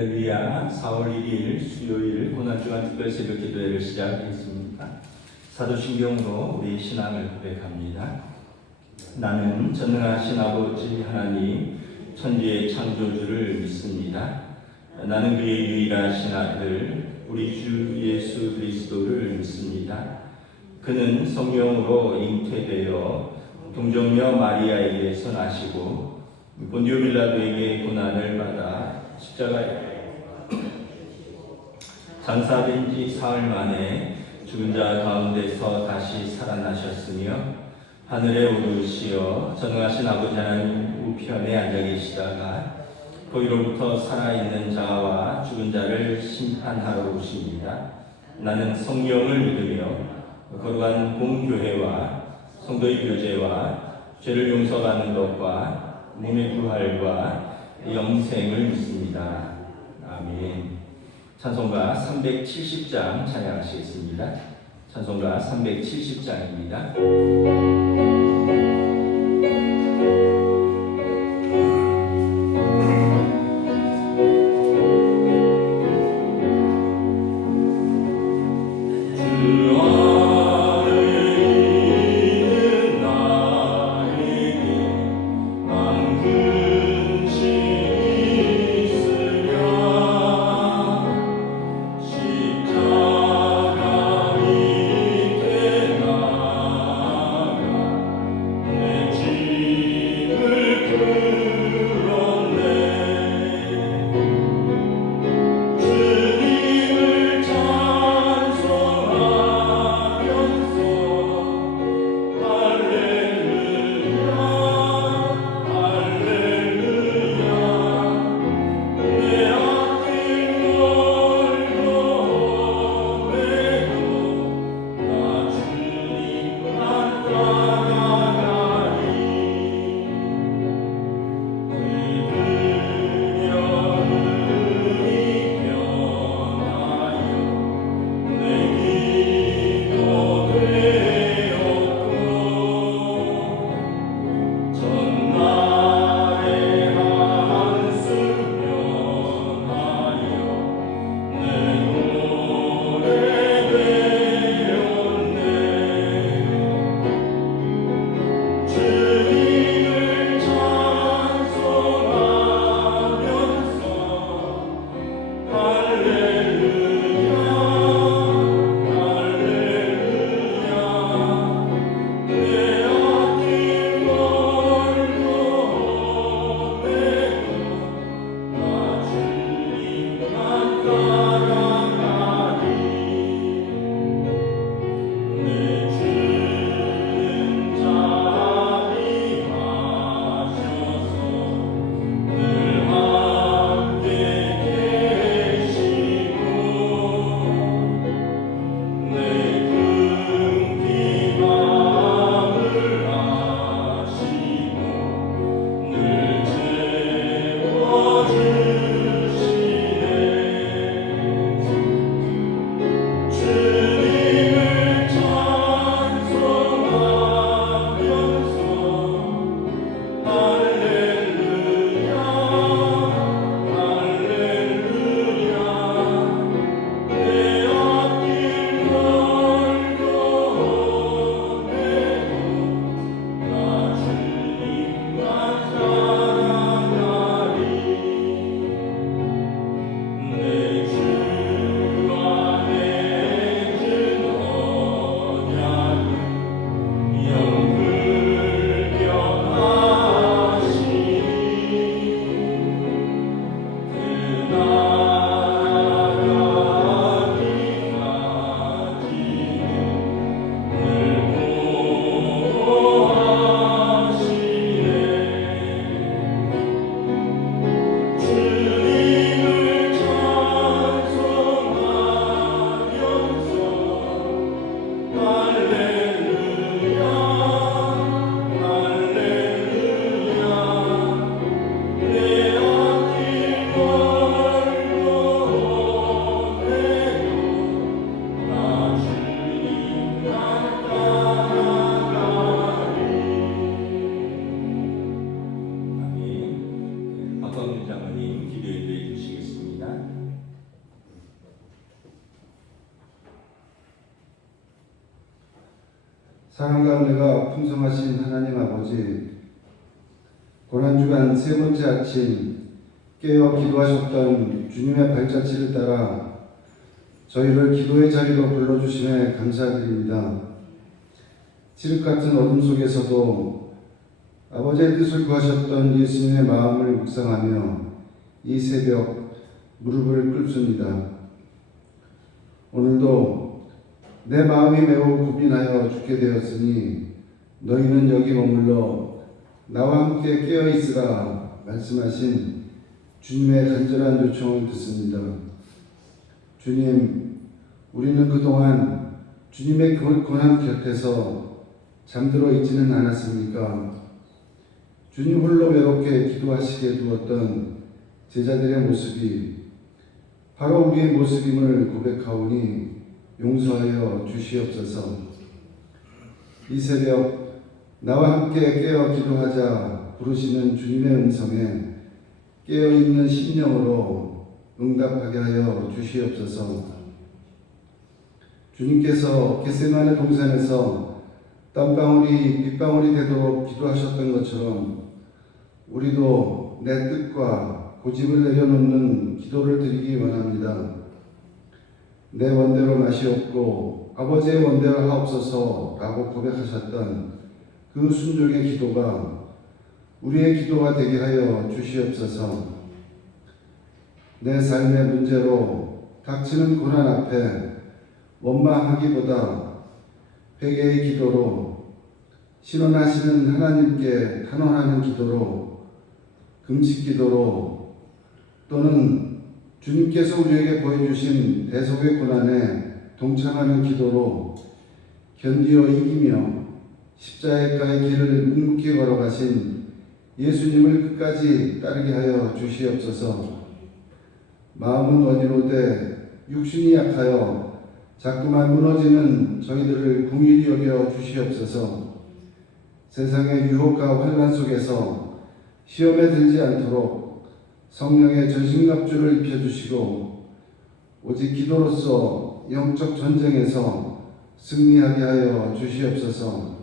할렐루야. 4월 1일 수요일 고난주간 특별 새벽 기도회를 시작하겠습니다. 사도신경으로 우리 신앙을 고백합니다. 나는 전능하신 아버지 하나님 천지의 창조주를 믿습니다. 나는 그의 유일하신 아들 우리 주 예수 그리스도를 믿습니다. 그는 성령으로 잉태되어 동정녀 마리아에게서 나시고 본디오 빌라도에게 고난을 받아 십자가에 장사된 지 사흘 만에 죽은 자 가운데서 다시 살아나셨으며 하늘에 오르시어 전능하신 아버지 하나님 우편에 앉아 계시다가 거기로부터 살아있는 자와 죽은 자를 심판하러 오십니다. 나는 성령을 믿으며 거룩한 공교회와 성도의 교제와 죄를 용서받는 것과 몸의 부활과 영생을 믿습니다. 아멘. 찬송가 370장 찬양하시겠습니다. 찬송가 370장입니다. 장로님 기도해 주시겠습니다. 사랑과 은혜가 풍성하신 하나님 아버지, 고난주간 세 번째 아침 깨어 기도하셨던 주님의 발자취를 따라 저희를 기도의 자리로 불러주심에 감사드립니다. 칠흑 같은 어둠 속에서도 아버지의 뜻을 구하셨던 예수님의 마음을 묵상하며 이 새벽 무릎을 꿇습니다. 오늘도 내 마음이 매우 고민하여 죽게 되었으니 너희는 여기 머물러 나와 함께 깨어있으라 말씀하신 주님의 간절한 요청을 듣습니다. 주님, 우리는 그동안 주님의 권한 곁에서 잠들어 있지는 않았습니까? 주님 홀로 외롭게 기도하시게 두었던 제자들의 모습이 바로 우리의 모습임을 고백하오니 용서하여 주시옵소서. 이 새벽 나와 함께 깨어 기도하자 부르시는 주님의 음성에 깨어있는 심령으로 응답하게 하여 주시옵소서. 주님께서 겟세마네 동산에서 땀방울이 빗방울이 되도록 기도하셨던 것처럼 우리도 내 뜻과 고집을 내려놓는 기도를 드리기 원합니다. 내 원대로 맛이 없고 아버지의 원대로 하옵소서라고 고백하셨던 그 순종의 기도가 우리의 기도가 되게 하여 주시옵소서. 내 삶의 문제로 닥치는 고난 앞에 원망하기보다 회개의 기도로 신원하시는 하나님께 탄원하는 기도로 금식 기도로 또는 주님께서 우리에게 보여주신 대속의 고난에 동참하는 기도로 견디어 이기며 십자가의 길을 묵묵히 걸어가신 예수님을 끝까지 따르게 하여 주시옵소서. 마음은 원이로되 육신이 약하여 자꾸만 무너지는 저희들을 긍휼히 여겨 주시옵소서. 세상의 유혹과 환난 속에서 시험에 들지 않도록 성령의 전신갑주를 입혀주시고 오직 기도로서 영적 전쟁에서 승리하게 하여 주시옵소서.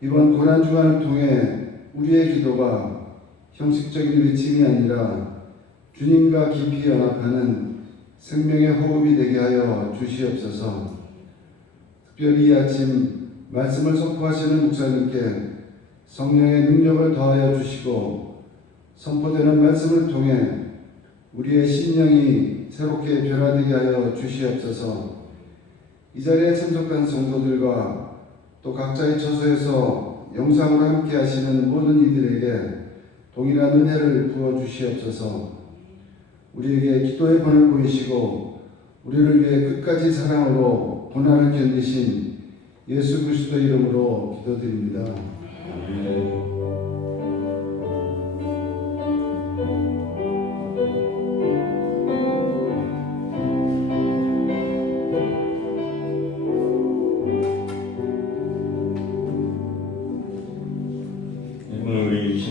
이번 고난주간을 통해 우리의 기도가 형식적인 외침이 아니라 주님과 깊이 연합하는 생명의 호흡이 되게 하여 주시옵소서. 특별히 이 아침 말씀을 선포하시는 목사님께 성령의 능력을 더하여 주시고 선포되는 말씀을 통해 우리의 심령이 새롭게 변화되게 하여 주시옵소서. 이 자리에 참석한 성도들과 또 각자의 처소에서 영상으로 함께 하시는 모든 이들에게 동일한 은혜를 부어 주시옵소서. 우리에게 기도의 본을 보이시고 우리를 위해 끝까지 사랑으로 고난을 견디신 예수 그리스도 이름으로 기도드립니다. 아멘.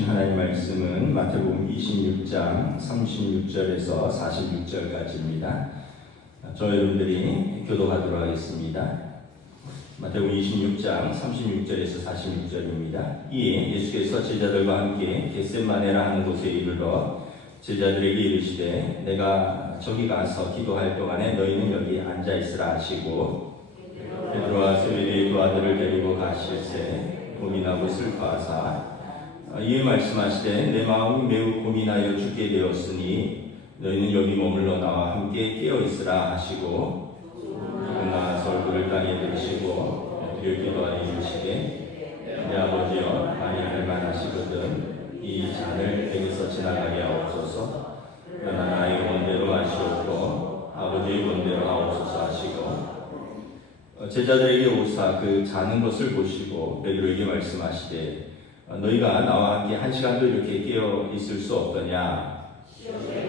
하나님 말씀은 마태복음 26장 36절에서 46절까지입니다. 저 여러분들이 교도하도록 하겠습니다. 마태복음 26장 36절에서 46절입니다. 이에 예수께서 제자들과 함께 겟세마네라 하는 곳에 이르러 제자들에게 이르시되 내가 저기 가서 기도할 동안에 너희는 여기 앉아 있으라 하시고 베드로와 세베대의 두 아들을 데리고 가실새 고민하고 슬퍼하사 이에 말씀하시되 내 마음이 매우 고민하여 죽게 되었으니 너희는 여기 머물러 나와 함께 깨어 있으라 하시고 나아서 얼굴을 땅에 들으시고 엎드려 기도하니 이르시되 내 아버지여 만일 할만하시거든 이 잔을 내게서 지나가게 하옵소서. 그러나 나의 원대로 하시옵고 아버지의 원대로 하옵소서 하시고 제자들에게 오사 그 자는 것을 보시고 베드로에게 말씀하시되 너희가 나와 함께 한 시간도 이렇게 깨어 있을 수 없더냐.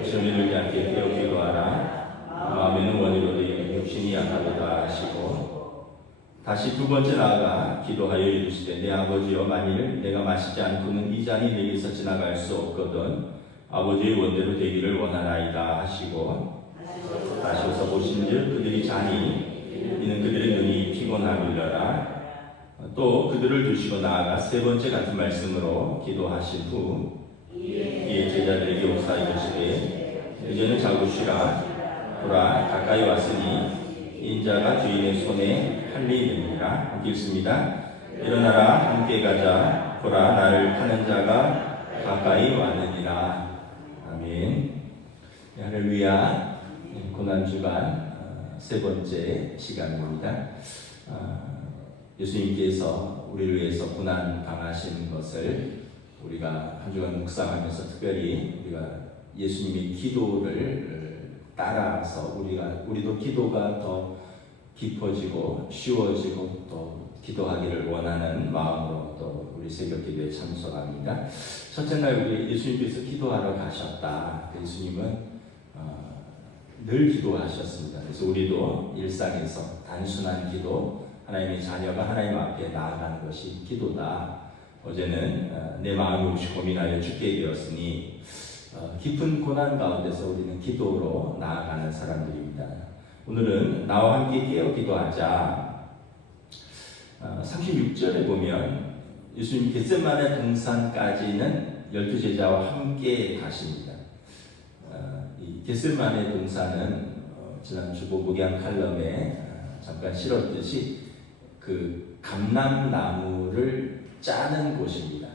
시험에 들지 않게 깨어 기도하라. 마음에는 원이로되 육신이 약하도다 하시고 다시 두 번째 나아가 기도하여 이르시되 내 아버지여 만일 내가 마시지 않고는 이 잔이 내게서 지나갈 수 없거든 아버지의 원대로 되기를 원하나이다 하시고 다시 오서 보신즉 그들이 자니 이는 그들의 눈이 피곤함이더라. 또 그들을 두시고 나아가 세 번째 같은 말씀으로 기도하신 후 이에 제자들에게 오사 이르시되 이제는 자고 쉬라. 보라 가까이 왔으니 인자가 주인의 손에 팔리느니라. 읽습니다. 일어나라 함께 가자. 보라 나를 파는 자가 가까이 왔느니라. 아멘. 할렐루야. 고난주간 세 번째 시간입니다. 예수님께서 우리를 위해서 고난 당하신 것을 우리가 한 주간 묵상하면서 특별히 우리가 예수님의 기도를 따라서 우리도 기도가 더 깊어지고 쉬워지고 또 기도하기를 원하는 마음으로 또 우리 새벽 기도에 참석합니다. 첫째 날 우리 예수님께서 기도하러 가셨다. 예수님은 늘 기도하셨습니다. 그래서 우리도 일상에서 단순한 기도, 하나님의 자녀가 하나님 앞에 나아가는 것이 기도다. 어제는 내 마음이 혹시 고민하여 죽게 되었으니 깊은 고난 가운데서 우리는 기도로 나아가는 사람들입니다. 오늘은 나와 함께 깨어 기도하자. 36절에 보면 예수님 겟세마네 동산까지는 12제자와 함께 가십니다. 이 겟세마네 동산은 지난주 보복양 칼럼에 잠깐 실었듯이 그 감람나무를 짜는 곳입니다.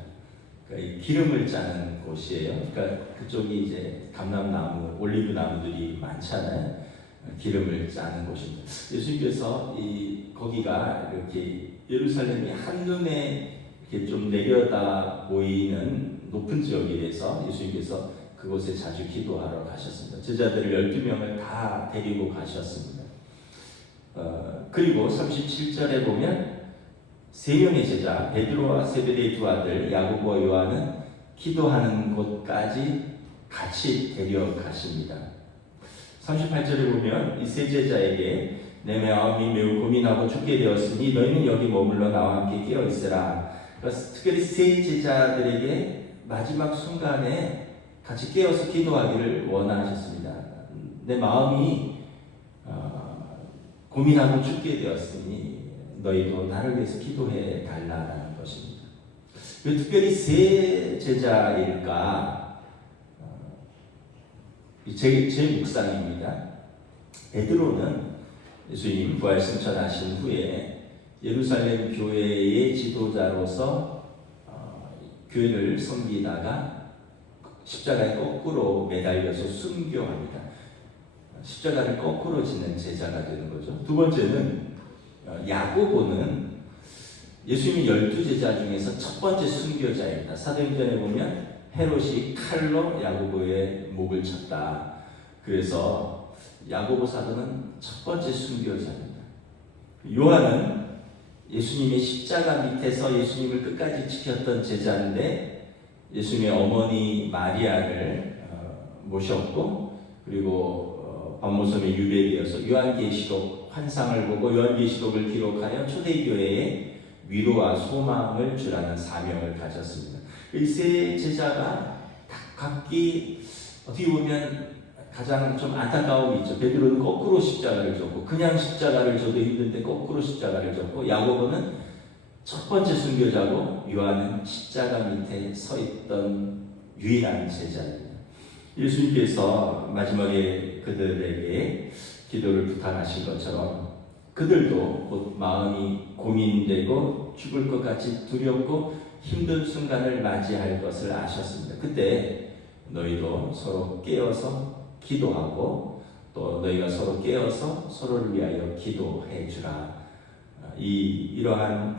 그러니까 이 기름을 짜는 곳이에요. 그러니까 그쪽이 이제 감람나무, 올리브 나무들이 많잖아요. 기름을 짜는 곳입니다. 예수님께서 거기가 이렇게 예루살렘이 한눈에 이렇게 좀 내려다 보이는 높은 지역이라서 예수님께서 그곳에 자주 기도하러 가셨습니다. 제자들을 12명을 다 데리고 가셨습니다. 그리고 37절에 보면 세 명의 제자 베드로와 세베대의 두 아들 야고보와 요한은 기도하는 곳까지 같이 데려가십니다. 38절에 보면 이 세 제자에게 내 마음이 매우 고민하고 죽게 되었으니 너희는 여기 머물러 나와 함께 깨어 있으라. 그러니까 특별히 세 제자들에게 마지막 순간에 같이 깨어서 기도하기를 원하셨습니다. 내 마음이 고민하고 죽게 되었으니 너희도 나를 위해서 기도해 달라는 것입니다. 왜 특별히 세 제자일까? 제 묵상입니다. 베드로는 예수님 부활 승천하신 후에 예루살렘 교회의 지도자로서 교회를 섬기다가 십자가에 거꾸로 매달려서 순교합니다. 십자가를 거꾸로 지는 제자가 되는 거죠. 두 번째는 야고보는 예수님의 12제자 중에서 첫 번째 순교자입니다. 사도행전에 보면 헤롯이 칼로 야고보의 목을 쳤다. 그래서 야고보 사도는 첫 번째 순교자입니다. 요한은 예수님의 십자가 밑에서 예수님을 끝까지 지켰던 제자인데 예수님의 어머니 마리아를 모셨고 그리고 밤모섬에 유배되어서 요한계시록 환상을 보고 요한계시록을 기록하여 초대교회에 위로와 소망을 주라는 사명을 가졌습니다. 이 세 제자가 각기 어떻게 보면 가장 좀 안타까움이 있죠. 베드로는 거꾸로 십자가를 졌고 그냥 십자가를 져도 힘든데 거꾸로 십자가를 졌고 야고보는 첫 번째 순교자고 요한은 십자가 밑에 서 있던 유일한 제자입니다. 예수님께서 마지막에 그들에게 기도를 부탁하신 것처럼 그들도 곧 마음이 고민되고 죽을 것 같이 두렵고 힘든 순간을 맞이할 것을 아셨습니다. 그때 너희도 서로 깨어서 기도하고 또 너희가 서로 깨어서 서로를 위하여 기도해 주라. 이러한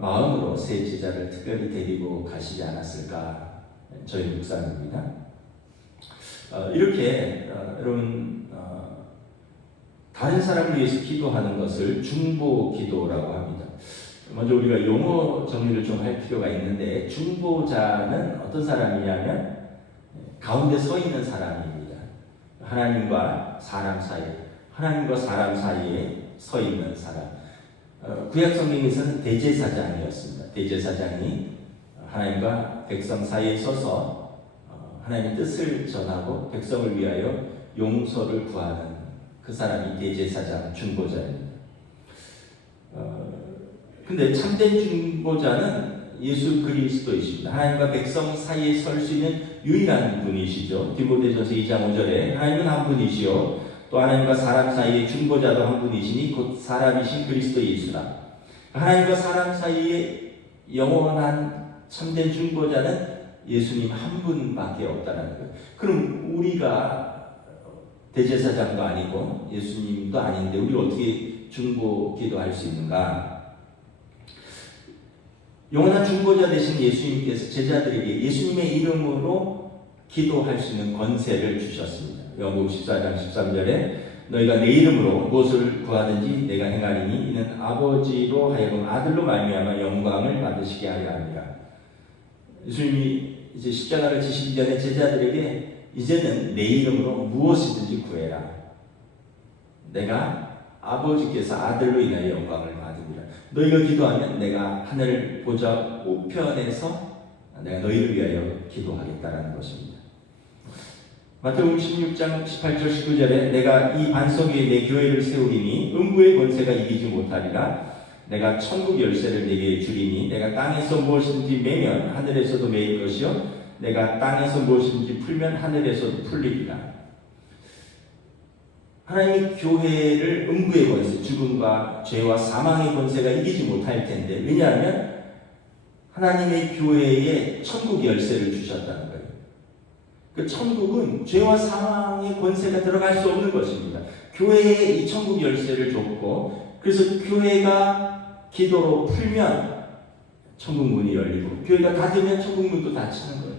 마음으로 세 제자를 특별히 데리고 가시지 않았을까 저희 묵상입니다. 이렇게 여러분 다른 사람을 위해서 기도하는 것을 중보 기도라고 합니다. 먼저 우리가 용어 정리를 좀 할 필요가 있는데 중보자는 어떤 사람이냐면 가운데 서 있는 사람입니다. 하나님과 사람 사이에 서 있는 사람. 구약 성경에서는 대제사장이었습니다. 대제사장이 하나님과 백성 사이에 서서 하나님의 뜻을 전하고 백성을 위하여 용서를 구하는 그 사람이 대제사장 중보자입니다. 근데 참된 중보자는 예수 그리스도이십니다. 하나님과 백성 사이에 설 수 있는 유일한 분이시죠. 디모데전서 2장 5절에 하나님은 한 분이시요 또 하나님과 사람 사이의 중보자도 한 분이시니 곧 사람이신 그리스도 예수라. 하나님과 사람 사이에 영원한 참된 중보자는 예수님 한 분밖에 없다는 거예요. 그럼 우리가 대제사장도 아니고 예수님도 아닌데 우리 어떻게 중보 기도할 수 있는가? 영원한 중보자 되신 예수님께서 제자들에게 예수님의 이름으로 기도할 수 있는 권세를 주셨습니다. 요한복음 14장 13절에 너희가 내 이름으로 무엇을 구하든지 내가 행하리니 이는 아버지로 하여금 아들로 말미암아 영광을 받으시게 하려 함이라. 예수님이 이제 십자가를 지시기 전에 제자들에게 이제는 내 이름으로 무엇이든지 구해라. 내가 아버지께서 아들로 인하여 영광을 받으리라. 너희가 기도하면 내가 하늘 보좌 우편에서 내가 너희를 위하여 기도하겠다라는 것입니다. 마태복음 16장 18절 19절에 내가 이 반석 위에 내 교회를 세우리니 음부의 권세가 이기지 못하리라. 내가 천국 열쇠를 내게 주리니 내가 땅에서 무엇인지 매면 하늘에서도 매일 것이요 내가 땅에서 무엇인지 풀면 하늘에서도 풀리리라. 하나님이 교회를 음부의 권세, 죽음과 죄와 사망의 권세가 이기지 못할 텐데 왜냐하면 하나님의 교회에 천국 열쇠를 주셨다는 거예요. 그 천국은 죄와 사망의 권세가 들어갈 수 없는 것입니다. 교회에 이 천국 열쇠를 줬고 그래서 교회가 기도로 풀면 천국 문이 열리고 교회가 닫으면 천국 문도 닫히는 거예요.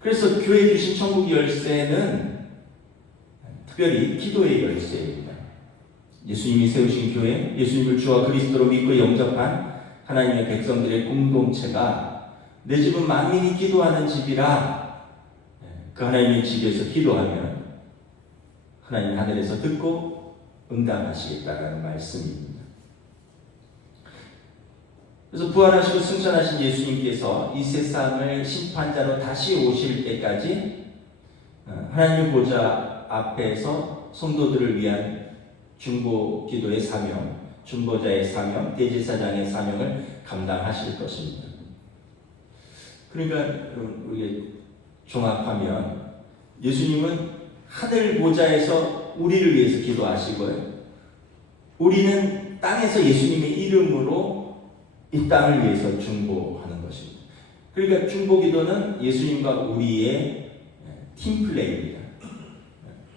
그래서 교회 주신 천국 열쇠는 특별히 기도의 열쇠입니다. 예수님이 세우신 교회, 예수님을 주와 그리스도로 믿고 영접한 하나님의 백성들의 공동체가 내 집은 만민이 기도하는 집이라 그 하나님의 집에서 기도하면 하나님 하늘에서 듣고 응답하시겠다라는 말씀입니다. 그래서 부활하시고 승천하신 예수님께서 이 세상을 심판자로 다시 오실 때까지 하나님의 보좌 앞에서 성도들을 위한 중보 기도의 사명, 중보자의 사명, 대제사장의 사명을 감당하실 것입니다. 그러니까 우리가 종합하면 예수님은 하늘 보좌에서 우리를 위해서 기도하시고요. 우리는 땅에서 예수님의 이름으로 이 땅을 위해서 중보하는 것입니다. 그러니까 중보 기도는 예수님과 우리의 팀플레이입니다.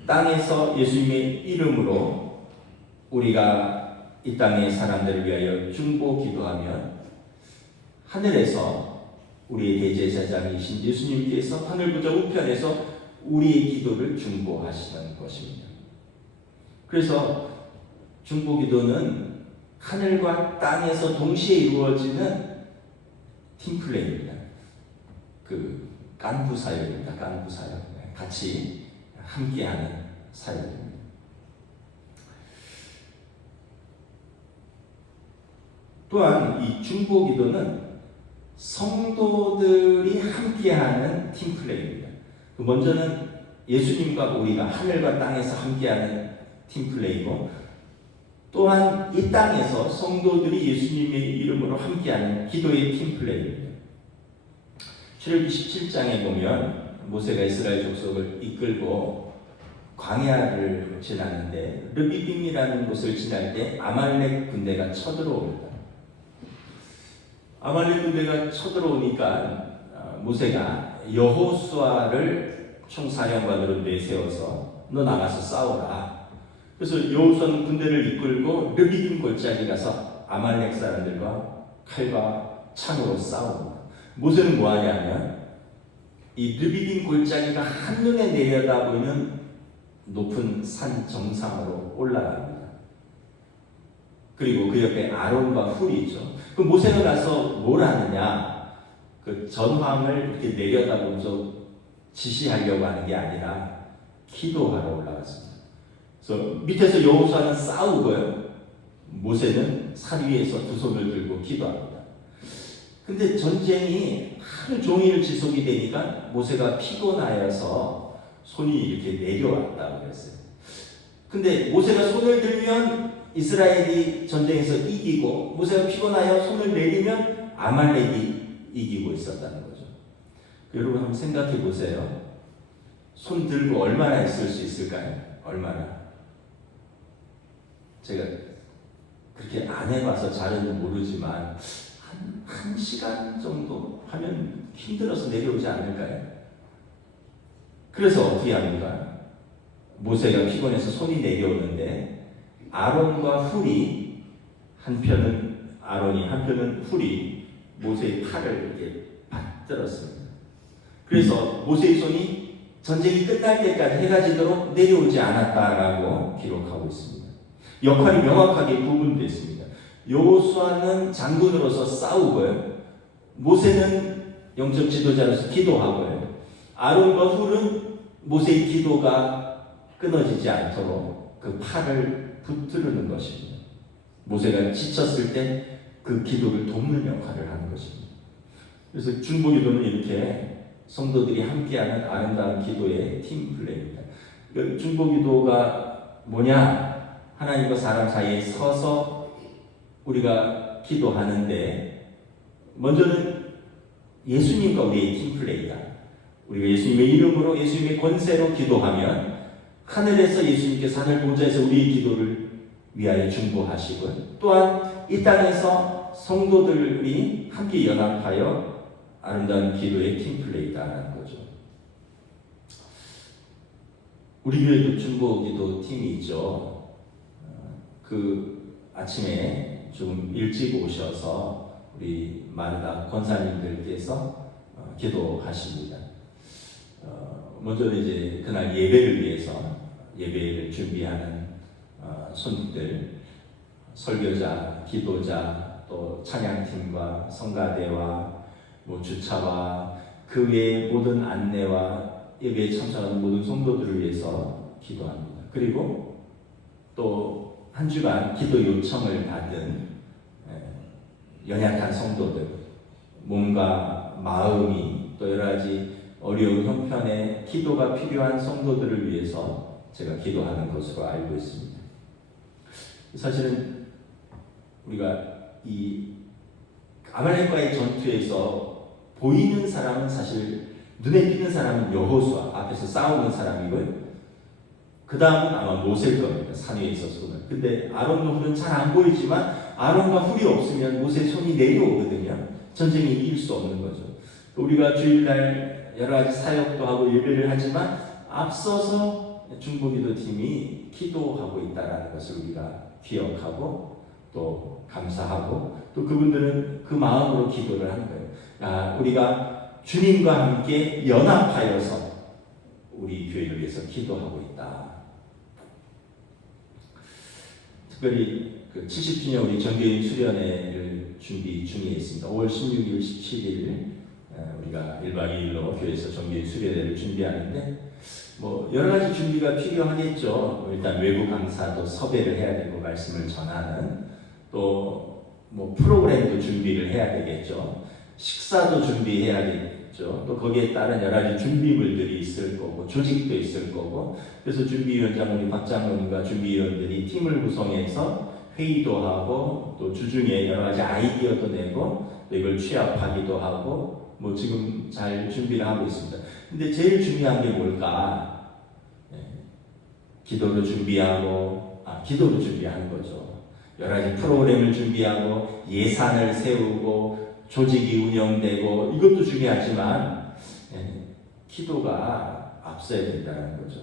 땅에서 예수님의 이름으로 우리가 이 땅의 사람들을 위하여 중보 기도하면 하늘에서 우리의 대제사장이신 예수님께서 하늘보좌 우편에서 우리의 기도를 중보하시는 것입니다. 그래서 중보 기도는 하늘과 땅에서 동시에 이루어지는 팀플레이입니다. 그 깐부 사역입니다. 깐부 사역. 같이 함께하는 사역입니다. 또한 이 중보 기도는 성도들이 함께하는 팀플레이입니다. 먼저는 예수님과 우리가 하늘과 땅에서 함께하는 팀플레이고 또한 이 땅에서 성도들이 예수님의 이름으로 함께하는 기도의 팀플레이입니다. 출애굽기 17장에 보면 모세가 이스라엘 족속을 이끌고 광야를 지나는데 르비딤이라는 곳을 지날 때 아말렉 군대가 쳐들어옵니다. 아말렉 군대가 쳐들어오니까 모세가 여호수아를 총사령관으로 내세워서 너 나가서 싸워라. 그래서 여호수아는 군대를 이끌고 르비딤 골짜기 가서 아말렉 사람들과 칼과 창으로 싸웁니다. 모세는 뭐 하냐면 이 르비딤 골짜기가 한눈에 내려다 보이는 높은 산 정상으로 올라갑니다. 그리고 그 옆에 아론과 훌이 있죠. 그 모세가 가서 뭘 하느냐? 그 전황을 이렇게 내려다보면서 지시하려고 하는 게 아니라 기도하러 올라갔습니다. 그래서 밑에서 여호수아는 싸우고요. 모세는 산 위에서 두 손을 들고 기도합니다. 근데 전쟁이 하루 종일 지속이 되니까 모세가 피곤하여서 손이 이렇게 내려왔다고 그랬어요. 근데 모세가 손을 들면 이스라엘이 전쟁에서 이기고 모세가 피곤하여 손을 내리면 아말렉이 이기고 있었다는 거죠. 여러분 한번 생각해 보세요. 손 들고 얼마나 있을 수 있을까요? 얼마나? 제가 그렇게 안 해봐서 잘은 모르지만 한 시간 정도 하면 힘들어서 내려오지 않을까요? 그래서 어떻게 합니까? 모세가 피곤해서 손이 내려오는데 아론과 훌이 한편은 아론이 한편은 훌이 모세의 팔을 이렇게 받들었습니다. 그래서 모세의 손이 전쟁이 끝날 때까지 해가 지도록 내려오지 않았다라고 기록하고 있습니다. 역할이 명확하게 구분되어 있습니다. 여호수아는 장군으로서 싸우고요. 모세는 영적 지도자로서 기도하고요. 아론과 훌은 모세의 기도가 끊어지지 않도록 그 팔을 붙들는 것입니다. 모세가 지쳤을 때 그 기도를 돕는 역할을 하는 것입니다. 그래서 중보기도는 이렇게 성도들이 함께하는 아름다운 기도의 팀 플레이입니다. 중보기도가 뭐냐? 하나님과 사람 사이에 서서 우리가 기도하는데 먼저는 예수님과 우리의 팀 플레이다. 우리가 예수님의 이름으로 예수님의 권세로 기도하면 하늘에서 예수님께서 하늘 보좌에서 우리의 기도를 위하여 중보하시고 또한 이 땅에서 성도들이 함께 연합하여 아름다운 기도의 팀플레이다라는 거죠. 우리 교회도 중보기도 팀이 있죠. 그 아침에 좀 일찍 오셔서 우리 마르다 권사님들께서 기도하십니다. 먼저 이제 그날 예배를 위해서 예배를 준비하는 손님들, 설교자, 기도자, 또 찬양팀과 성가대와 뭐 주차와 그 외의 모든 안내와 예배에 참석하는 모든 성도들을 위해서 기도합니다. 그리고 또 한 주간 기도 요청을 받은 연약한 성도들, 몸과 마음이 또 여러 가지 어려운 형편의 기도가 필요한 성도들을 위해서 제가 기도하는 것으로 알고 있습니다. 사실은 우리가 이 아말렉과의 전투에서 보이는 사람은 사실 눈에 띄는 사람은 여호수아 앞에서 싸우는 사람이고요. 그 다음은 아마 모세일 겁니다. 산 위에 있었으면. 근데 아론과 훌은 잘 안 보이지만 아론과 훌이 없으면 모세의 손이 내려오거든요. 전쟁이 이길 수 없는 거죠. 우리가 주일날 여러 가지 사역도 하고 예배를 하지만 앞서서 중보기도 팀이 기도하고 있다는 것을 우리가 기억하고 또 감사하고 또 그분들은 그 마음으로 기도를 하는 거예요. 우리가 주님과 함께 연합하여서 우리 교회를 위해서 기도하고 있다. 특별히 그 70주년 우리 정교인 수련회를 준비 중에 있습니다. 5월 16일, 17일 우리가 1박 2일로 교회에서 정교인 수련회를 준비하는데 뭐 여러 가지 준비가 필요하겠죠. 일단 외부 강사도 섭외를 해야 되고 말씀을 전하는 또 뭐 프로그램도 준비를 해야 되겠죠. 식사도 준비해야 되겠죠. 또 거기에 따른 여러 가지 준비물들이 있을 거고 조직도 있을 거고 그래서 준비위원장 우리 박 장로님과 준비위원들이 팀을 구성해서 회의도 하고 또 주중에 여러 가지 아이디어도 내고 또 이걸 취합하기도 하고 뭐 지금 잘 준비를 하고 있습니다. 근데 제일 중요한 게 뭘까? 기도를 준비하고 기도를 준비하는 거죠. 여러 가지 프로그램을 준비하고 예산을 세우고 조직이 운영되고 이것도 중요하지만 기도가 앞서야 된다는 거죠.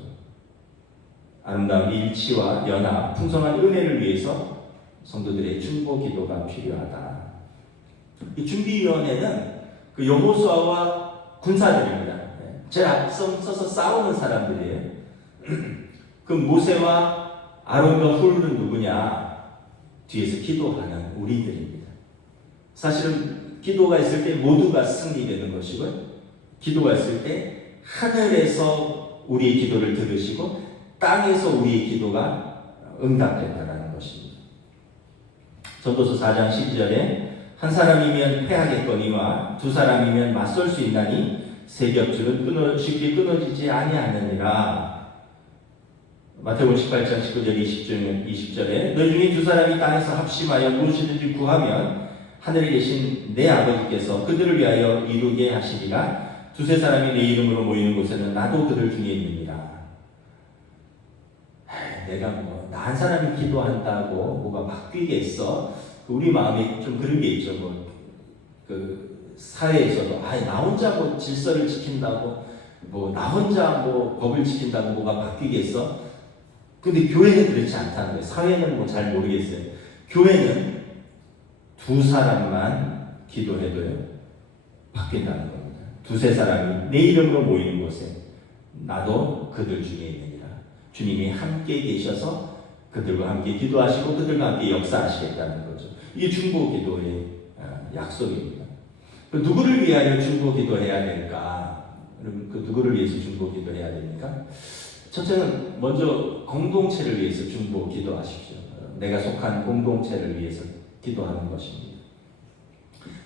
아름다운 일치와 연합, 풍성한 은혜를 위해서 성도들의 중보 기도가 필요하다. 이 준비위원회는 그 여호수아와 군사들입니다. 제일 앞서서 싸우는 사람들이에요. 그 모세와 아론과 훌은 누구냐? 뒤에서 기도하는 우리들입니다. 사실은 기도가 있을 때 모두가 승리되는 것이고요. 기도가 있을 때 하늘에서 우리의 기도를 들으시고 땅에서 우리의 기도가 응답된다는 것입니다. 전도서 4장 12절에 한 사람이면 패하겠거니와 두 사람이면 맞설 수 있나니 세 겹줄은 쉽게 끊어지지 아니하느니라. 마태복음 18장 19절 20절에 너희 중에 두 사람이 땅에서 합심하여 무엇이든지 구하면 하늘에 계신 내 아버지께서 그들을 위하여 이루게 하시리라. 두세 사람이 내 이름으로 모이는 곳에는 나도 그들 중에 있느니라. 내가 나 한 사람이 기도한다고 뭐가 바뀌겠어? 우리 마음에 좀 그런 게 있죠. 그 사회에서도 나 혼자 뭐 질서를 지킨다고 나 혼자 뭐 법을 지킨다고 뭐가 바뀌겠어? 근데 교회는 그렇지 않다는 거예요. 사회는 잘 모르겠어요. 교회는 두 사람만 기도해도요 바뀐다는 겁니다. 두세 사람이 내 이름으로 모이는 곳에 나도 그들 중에 있느니라. 주님이 함께 계셔서 그들과 함께 기도하시고 그들과 함께 역사하시겠다는 거죠. 이게 중보 기도의 약속입니다. 누구를 위하여 중보 기도해야 될까? 그럼 그 누구를 위해서 중보 기도해야 됩니까? 첫째는 먼저 공동체를 위해서 중보 기도하십시오. 내가 속한 공동체를 위해서 기도하는 것입니다.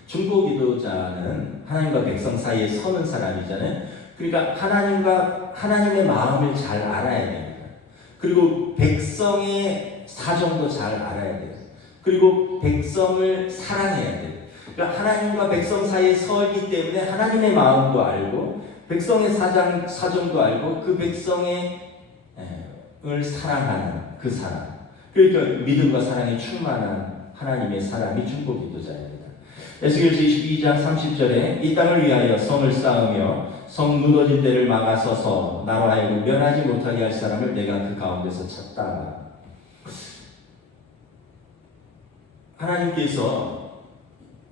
중보 기도자는 하나님과 백성 사이에 서는 사람이잖아요. 그러니까 하나님의 마음을 잘 알아야 됩니다. 그리고 백성의 사정도 잘 알아야 돼요. 그리고 백성을 사랑해야 돼요. 그러니까 하나님과 백성 사이에 서기 때문에 하나님의 마음도 알고 백성의 사정도 알고 그 백성을 사랑하는 그 사람. 그러니까 믿음과 사랑에 충만한 하나님의 사람이 중보 기도자입니다. 에스겔서 22장 30절에 이 땅을 위하여 성을 쌓으며 성 무너진 데를 막아서서 나로 하여금 면하지 못하게 할 사람을 내가 그 가운데서 찾다. 하나님께서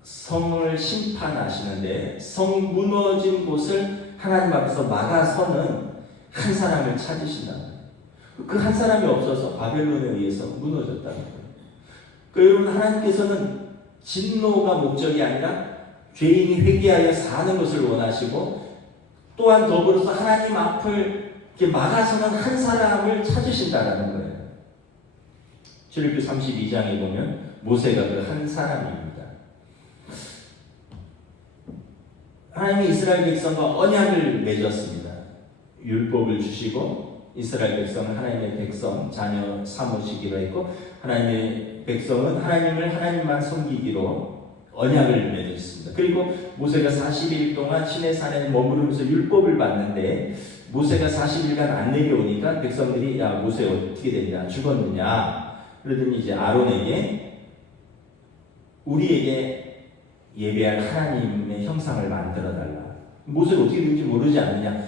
성을 심판하시는데 성 무너진 곳을 하나님 앞에서 막아서는 한 사람을 찾으신다. 그 한 사람이 없어서 바벨론에 의해서 무너졌다는 거예요. 여러분, 하나님께서는 진노가 목적이 아니라 죄인이 회개하여 사는 것을 원하시고 또한 더불어서 하나님 앞을 이렇게 막아서는 한 사람을 찾으신다는 거예요. 출애굽기 32장에 보면 모세가 그 한 사람입니다. 하나님이 이스라엘 백성과 언약을 맺었습니다. 율법을 주시고 이스라엘 백성은 하나님의 백성, 자녀 삼으시기로 했고 하나님의 백성은 하나님을 하나님만 섬기기로 언약을 맺었습니다. 그리고 모세가 40일 동안 시내산에 머무르면서 율법을 받는데 모세가 40일간 안 내려오니까 백성들이 야 모세 어떻게 됐냐 죽었느냐 그러더니 이제 아론에게 우리에게 예배할 하나님의 형상을 만들어 달라. 모세가 어떻게 된지 모르지 않느냐.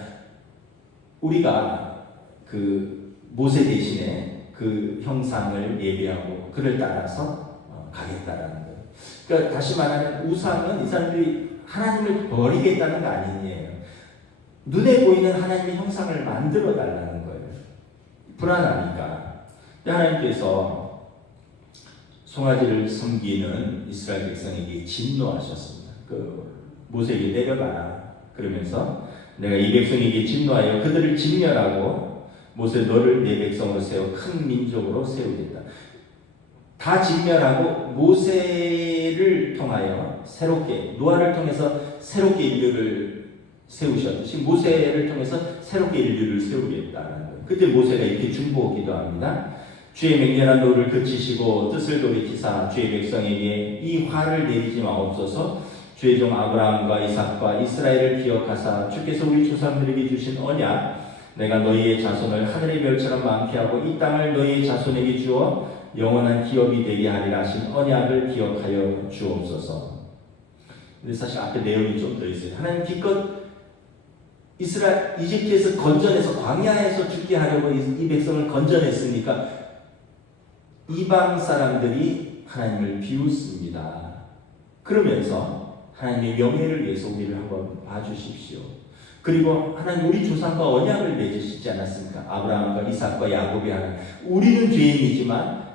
우리가 그 모세 대신에 그 형상을 예배하고 그를 따라서 가겠다라는 거예요. 그러니까 다시 말하면 우상은 이 사람들이 하나님을 버리겠다는 거 아니에요. 눈에 보이는 하나님의 형상을 만들어 달라는 거예요. 불안하니까. 하나님께서 송아지를 섬기는 이스라엘 백성에게 진노하셨습니다. 모세에게 내려가라. 그러면서 내가 이 백성에게 진노하여 그들을 진멸하고 모세 너를 내 백성으로 세워 큰 민족으로 세우겠다. 다 진멸하고 모세를 통하여 새롭게 노아를 통해서 새롭게 인류를 세우셨듯이 모세를 통해서 새롭게 인류를 세우겠다는 거예요. 그때 모세가 이렇게 중보 기도합니다. 주의 맹렬한 노를 그치시고 뜻을 돌이키사 주의 백성에게 이 화를 내리지 마옵소서. 주의 종 아브라함과 이삭과 이스라엘을 기억하사 주께서 우리 조상들에게 주신 언약 내가 너희의 자손을 하늘의 별처럼 많게 하고 이 땅을 너희의 자손에게 주어 영원한 기업이 되게 하리라 하신 언약을 기억하여 주옵소서. 근데 사실 앞에 내용이 좀 더 있어요. 하나님 기껏 이집트에서 건져내서 광야에서 죽게 하려고 이 백성을 건져냈으니까 이방 사람들이 하나님을 비웃습니다. 그러면서 하나님의 명예를 위해서 우리를 한번 봐주십시오. 그리고 하나님 우리 조상과 언약을 맺으시지 않았습니까? 아브라함과 이삭과 야곱이 하는 우리는 죄인이지만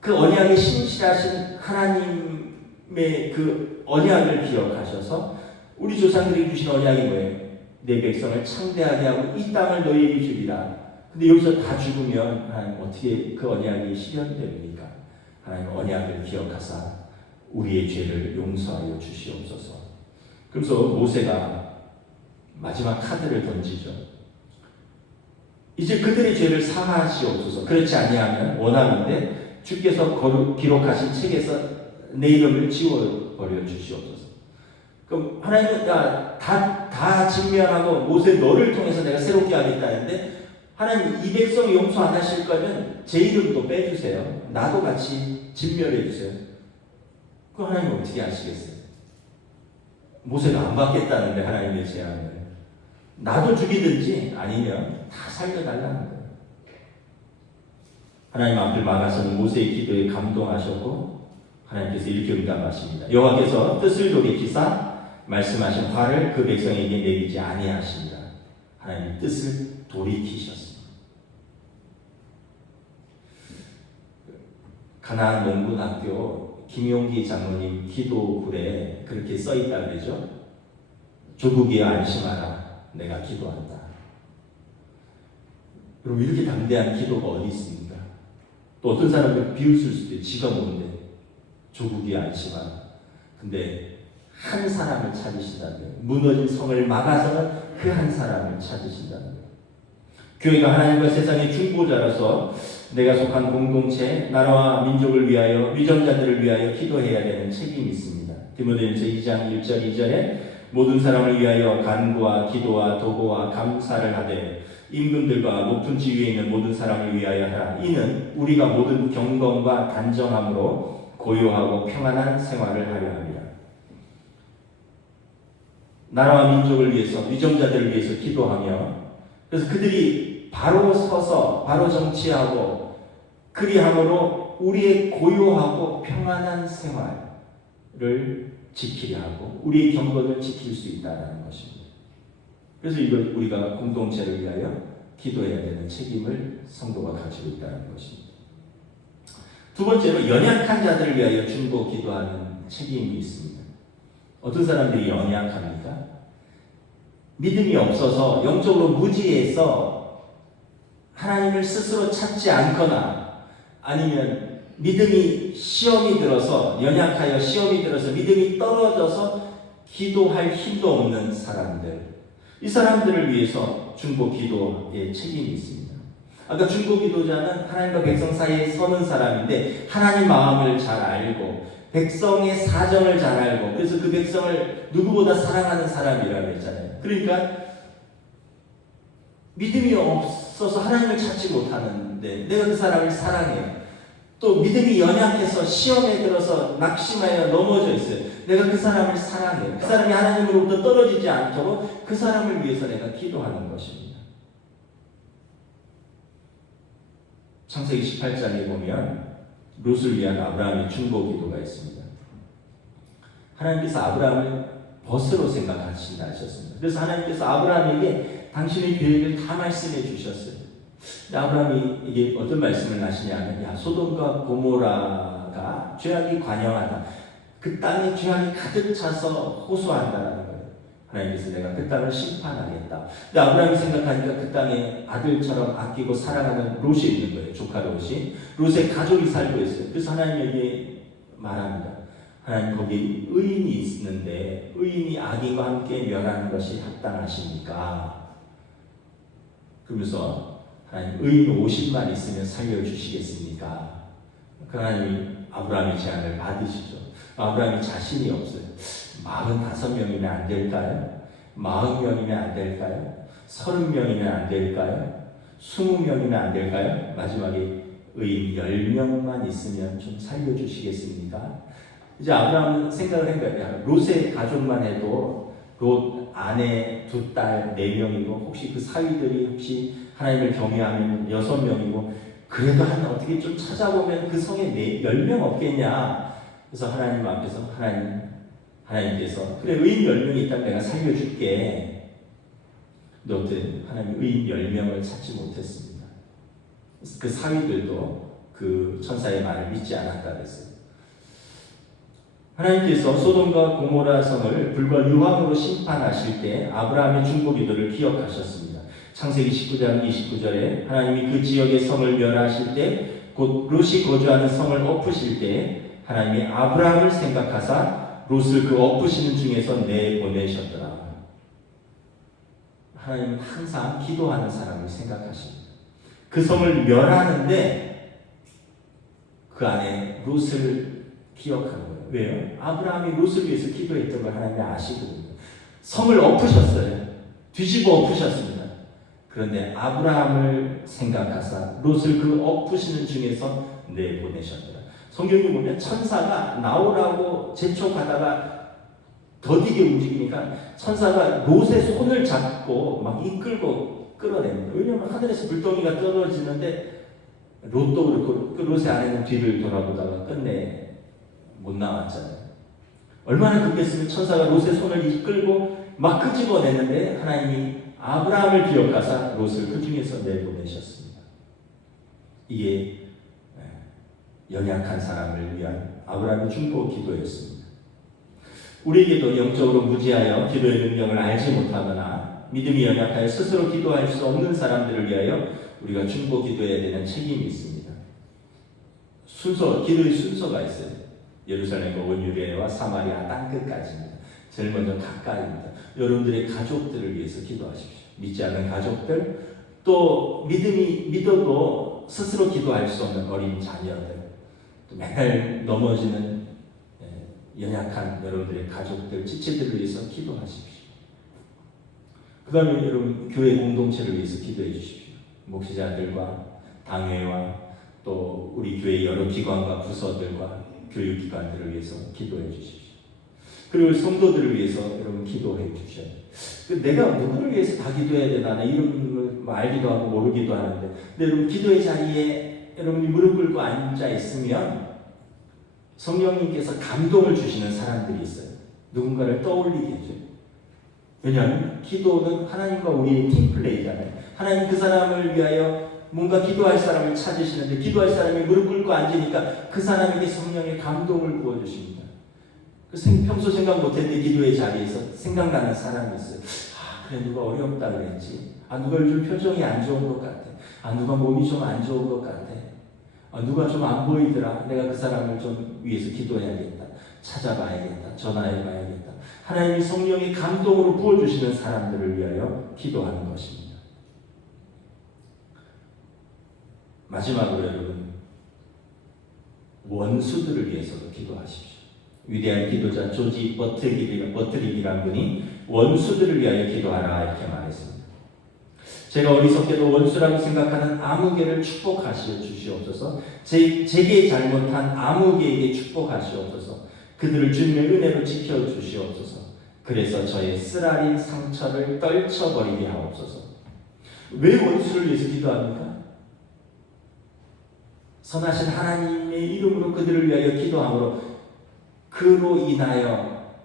그 언약에 신실하신 하나님의 그 언약을 기억하셔서 우리 조상들이 주신 언약이 뭐예요? 내 백성을 창대하게 하고 이 땅을 너희에게 주리라. 근데 여기서 다 죽으면 하나님 어떻게 그 언약이 실현됩니까? 하나님 언약을 기억하사 우리의 죄를 용서하여 주시옵소서. 그래서 모세가 마지막 카드를 던지죠. 이제 그들의 죄를 사하시옵소서. 그렇지 아니하면 원하는데 주께서 기록하신 책에서 내 이름을 지워버려 주시옵소서. 그럼 하나님은 다 직면하고 모세 너를 통해서 내가 새롭게 하겠다는데 하나님 이 백성 용서 안 하실 거면 제 이름도 빼주세요. 나도 같이 진멸해 주세요. 그럼 하나님은 어떻게 하시겠어요? 모세가 안 받겠다는데 하나님의 제안을 나도 죽이든지 아니면 다 살려달라는 거예요. 하나님 앞을 막아서는 모세의 기도에 감동하셨고 하나님께서 이렇게 응답하십니다. 여호와께서 뜻을 돌이키사 말씀하신 화를 그 백성에게 내리지 아니하십니다. 하나님 뜻을 돌이키셨습니다. 가나안 농군학교 김용기 장로님 기도글에 그렇게 써있다 그러죠. 조국이여 안심하라. 내가 기도한다. 그럼 이렇게 담대한 기도가 어디 있습니까? 또 어떤 사람들 비웃을 수도 있어요. 지가 뭔데 조국이여 안심하라. 근데 한 사람을 찾으신다는 거예요. 무너진 성을 막아서는 그 한 사람을 찾으신다는 거예요. 교회가 하나님과 세상의 중보자로서 내가 속한 공동체, 나라와 민족을 위하여 위정자들을 위하여 기도해야 되는 책임이 있습니다. 디모데전서 2장 1절 2절에 모든 사람을 위하여 간구와 기도와 도구와 감사를 하되 임금들과 높은 지위에 있는 모든 사람을 위하여 하라. 이는 우리가 모든 경건과 단정함으로 고요하고 평안한 생활을 하려 합니다. 나라와 민족을 위해서 위정자들을 위해서 기도하며 그래서 그들이 바로 서서 바로 정치하고 그리함으로 우리의 고요하고 평안한 생활을 지키려 하고 우리의 경건을 지킬 수 있다는 것입니다. 그래서 이걸 우리가 공동체를 위하여 기도해야 되는 책임을 성도가 가지고 있다는 것입니다. 두 번째로 연약한 자들을 위하여 중보 기도하는 책임이 있습니다. 어떤 사람들이 연약합니까? 믿음이 없어서 영적으로 무지해서 하나님을 스스로 찾지 않거나 아니면 믿음이 시험이 들어서 연약하여 시험이 들어서 믿음이 떨어져서 기도할 힘도 없는 사람들, 이 사람들을 위해서 중보 기도의 책임이 있습니다. 아까 중보 기도자는 하나님과 백성 사이에 서는 사람인데 하나님 마음을 잘 알고 백성의 사정을 잘 알고 그래서 그 백성을 누구보다 사랑하는 사람이라고 했잖아요. 그러니까 믿음이 없어서 하나님을 찾지 못하는데 내가 그 사람을 사랑해요. 또 믿음이 연약해서 시험에 들어서 낙심하여 넘어져 있어요. 내가 그 사람을 사랑해요. 그 사람이 하나님으로부터 떨어지지 않도록 그 사람을 위해서 내가 기도하는 것입니다. 창세기 18장에 보면 롯을 위한 아브라함의 중보 기도가 있습니다. 하나님께서 아브라함을 벗으로 생각하신다 하셨습니다. 그래서 하나님께서 아브라함에게 당신의 계획을 다 말씀해 주셨어요. 아브라함이 이게 어떤 말씀을 하시냐면 야 소돔과 고모라가 죄악이 관영하다. 그 땅에 죄악이 가득 차서 호소한다라는 거예요. 하나님께서 내가 그 땅을 심판하겠다. 근데 아브라함이 생각하니까 그 땅에 아들처럼 아끼고 사랑하는 롯이 있는 거예요. 조카 롯이. 롯의 가족이 살고 있어요. 그래서 하나님에게 말합니다. 하나님 거기 의인이 있는데 의인이 악인과 함께 멸하는 것이 합당하십니까? 그러면서 하나님 의인 50만 있으면 살려주시겠습니까? 그 하나님이 아브라함의 제안을 받으시죠. 아브라함이 자신이 없어요. 45명이면 안 될까요? 40명이면 안 될까요? 30명이면 안 될까요? 20명이면 안 될까요? 마지막에 의인 10명만 있으면 좀 살려주시겠습니까? 이제 아브라함은 생각을 한 거예요. 롯의 가족만 해도 롯 아내 2딸 4명이고 혹시 그 사위들이 혹시 하나님을 경외하면 6명이고 그래도 어떻게 좀 찾아보면 그 성에 10명 없겠냐. 그래서 하나님 앞에서 하나님께서 그래 의인 10명이 있다면 내가 살려줄게. 근데 하나님 의인 10명을 찾지 못했습니다. 그 사위들도 그 천사의 말을 믿지 않았다 그랬어요. 하나님께서 소돔과 고모라 성을 불과 유황으로 심판하실 때 아브라함의 중보 기도를 기억하셨습니다. 창세기 19장 29절에 하나님이 그 지역의 성을 멸하실 때 곧 롯이 거주하는 성을 엎으실 때 하나님이 아브라함을 생각하사 롯을 그 엎으시는 중에서 내보내셨더라. 하나님은 항상 기도하는 사람을 생각하십니다. 그 성을 멸하는데 그 안에 롯을 기억하는 거예요. 왜요? 아브라함이 롯을 위해서 기도했던 걸 하나님이 아시거든요. 성을 엎으셨어요. 뒤집어 엎으셨습니다. 그런데 아브라함을 생각하사 롯을 그 엎으시는 중에서 내보내셨더라. 성경에 보면 천사가 나오라고 재촉하다가 더디게 움직이니까 천사가 롯의 손을 잡고 막 이끌고 끌어냅니다. 왜냐하면 하늘에서 불덩이가 떨어지는데 롯도 그렇고 그 롯의 아내는 뒤를 돌아보다가 끝내 못 나왔잖아요. 얼마나 급했으면 천사가 롯의 손을 이끌고 막 끄집어내는데 하나님이 아브라함을 기억하사 롯을 그 중에서 내보내셨습니다. 이게 연약한 사람을 위한 아브라함의 중보 기도였습니다. 우리에게도 영적으로 무지하여 기도의 능력을 알지 못하거나 믿음이 연약하여 스스로 기도할 수 없는 사람들을 위하여 우리가 중보 기도해야 되는 책임이 있습니다. 기도의 순서가 있어요. 예루살렘과 원유대와 사마리아 땅끝까지입니다. 제일 먼저 가까이입니다. 여러분들의 가족들을 위해서 기도하십시오. 믿지 않는 가족들, 또 믿어도 스스로 기도할 수 없는 어린 자녀들, 또 맨날 넘어지는 연약한 여러분들의 가족들, 지체들을 위해서 기도하십시오. 그 다음에 여러분 교회 공동체를 위해서 기도해 주십시오. 목회자들과 당회와 또 우리 교회 여러 기관과 부서들과 교육기관들을 위해서 기도해 주십시오. 그리고 성도들을 위해서 여러분 기도해 주셔야 돼요. 내가 누구를 위해서 다 기도해야 되나? 나 이름을 알기도 하고 모르기도 하는데, 근데 여러분 기도의 자리에 여러분이 무릎 꿇고 앉아 있으면 성령님께서 감동을 주시는 사람들이 있어요. 누군가를 떠올리게 해줘요. 왜냐하면 기도는 하나님과 우리의 팀플레이잖아요. 하나님 그 사람을 위하여 뭔가 기도할 사람을 찾으시는데 기도할 사람이 무릎 꿇고 앉으니까 그 사람에게 성령의 감동을 부어주십니다. 평소 생각 못했는데 기도의 자리에서 생각나는 사람이 있어요. 그래 누가 어렵다 그랬지. 누가 요즘 표정이 안 좋은 것 같아. 누가 몸이 좀 안 좋은 것 같아. 누가 좀 안 보이더라. 내가 그 사람을 좀 위해서 기도해야겠다. 찾아봐야겠다. 전화해봐야겠다. 하나님이 성령의 감동으로 부어주시는 사람들을 위하여 기도하는 것입니다. 마지막으로 여러분, 원수들을 위해서도 기도하십시오. 위대한 기도자 조지 버트릭이라는 분이 원수들을 위하여 기도하라 이렇게 말했습니다. 제가 어리석게도 원수라고 생각하는 아무개를 축복하시어 주시옵소서. 제게 잘못한 아무개에게 축복하시옵소서. 그들을 주님의 은혜로 지켜 주시옵소서. 그래서 저의 쓰라린 상처를 떨쳐버리게 하옵소서. 왜 원수를 위해서 기도합니까? 선하신 하나님의 이름으로 그들을 위하여 기도함으로 그로 인하여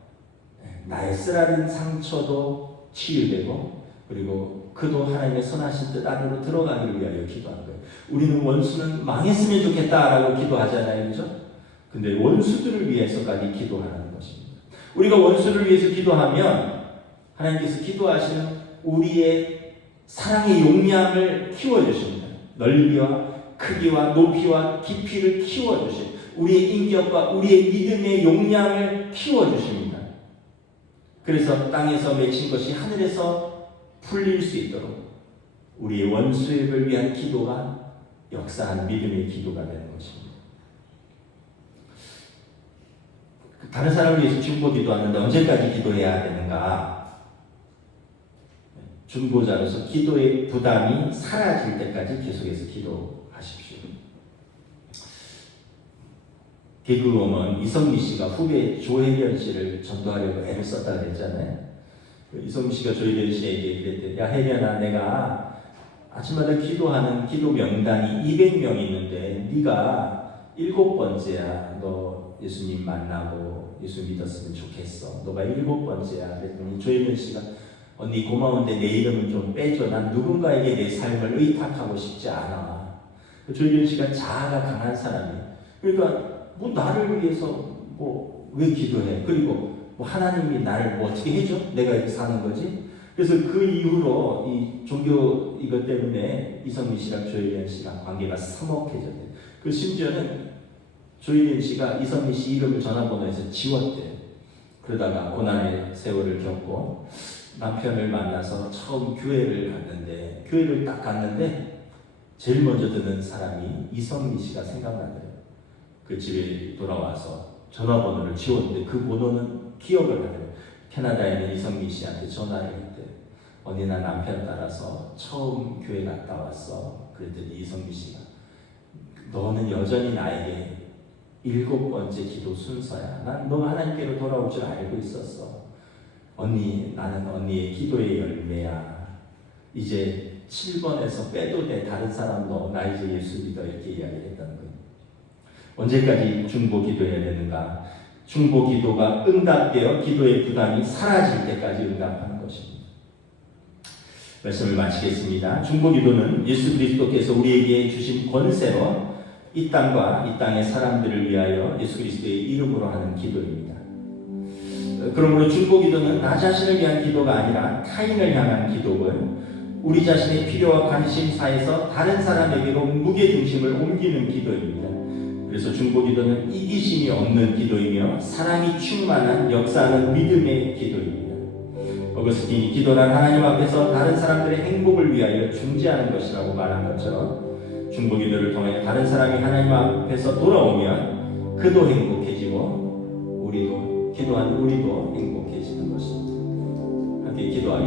나의 쓰라린 상처도 치유되고 그리고 그도 하나님의 선하신 뜻 안으로 들어가기를 위하여 기도한 거예요. 우리는 원수는 망했으면 좋겠다라고 기도하잖아요. 그렇죠? 근데 원수들을 위해서까지 기도하는 것입니다. 우리가 원수를 위해서 기도하면 하나님께서 기도하시는 우리의 사랑의 용량을 키워주십니다. 넓이와 크기와 높이와 깊이를 키워주십니다. 우리의 인격과 우리의 믿음의 용량을 키워주십니다. 그래서 땅에서 맺힌 것이 하늘에서 풀릴 수 있도록 우리의 원수를 위한 기도가 역사한 믿음의 기도가 되는 것입니다. 다른 사람을 위해서 중보 기도하는데 언제까지 기도해야 되는가? 중보자로서 기도의 부담이 사라질 때까지 계속해서 기도하십시오. 개그우먼 이성미 씨가 후배 조혜련 씨를 전도하려고 애를 썼다 그랬잖아요. 이성미 씨가 조혜련 씨에게 그랬대. 야 혜련아, 내가 아침마다 기도하는 기도 명단이 200명 있는데 네가 7번째야. 너 예수님 만나고 예수 믿었으면 좋겠어. 너가 7번째야. 그랬더니 조혜련 씨가 언니 고마운데 내 이름은 좀 빼줘. 난 누군가에게 내 삶을 의탁하고 싶지 않아. 조혜련 씨가 자아가 강한 사람이에요. 그러니까 뭐 나를 위해서 뭐 왜 기도해? 그리고 뭐 하나님이 나를 뭐 어떻게 해줘? 내가 이렇게 사는 거지? 그래서 그 이후로 이 종교 이것 때문에 이성미 씨랑 조혜련 씨랑 관계가 서먹해졌대요. 그 심지어는 조혜련 씨가 이성미 씨 이름을 전화번호에서 지웠대요. 그러다가 고난의 세월을 겪고 남편을 만나서 처음 교회를 딱 갔는데 제일 먼저 듣는 사람이 이성미 씨가 생각나더래요. 그 집에 돌아와서 전화번호를 지웠는데 그 번호는 기억을 하더래요. 캐나다에 있는 이성미 씨한테 전화를 했대. 언니 나 남편 따라서 처음 교회 갔다 왔어. 그랬더니 이성미 씨가 너는 여전히 나에게 7번째 기도 순서야. 난 너 하나님께로 돌아올 줄 알고 있었어. 언니, 나는 언니의 기도의 열매야. 이제 7번에서 빼도 돼. 다른 사람도 나 이제 예수 믿어. 이렇게 이야기를 했다는 거예요. 언제까지 중보 기도해야 되는가? 중보 기도가 응답되어 기도의 부담이 사라질 때까지 응답하는 것입니다. 말씀을 마치겠습니다. 중보 기도는 예수 그리스도께서 우리에게 주신 권세로 이 땅과 이 땅의 사람들을 위하여 예수 그리스도의 이름으로 하는 기도입니다. 그러므로 중보 기도는 나 자신을 위한 기도가 아니라 타인을 향한 기도고 우리 자신의 필요와 관심사에서 다른 사람에게로 무게중심을 옮기는 기도입니다. 그래서 중보 기도는 이기심이 없는 기도이며 사랑이 충만한 역사하는 믿음의 기도입니다. 어거스틴이 기도란 하나님 앞에서 다른 사람들의 행복을 위하여 중재하는 것이라고 말한 것처럼 중보 기도를 통해 다른 사람이 하나님 앞에서 돌아오면 그도 행복해지고 우리도 기도한 우리도 행복해지는 것입니다. 함께 기도하겠습니다.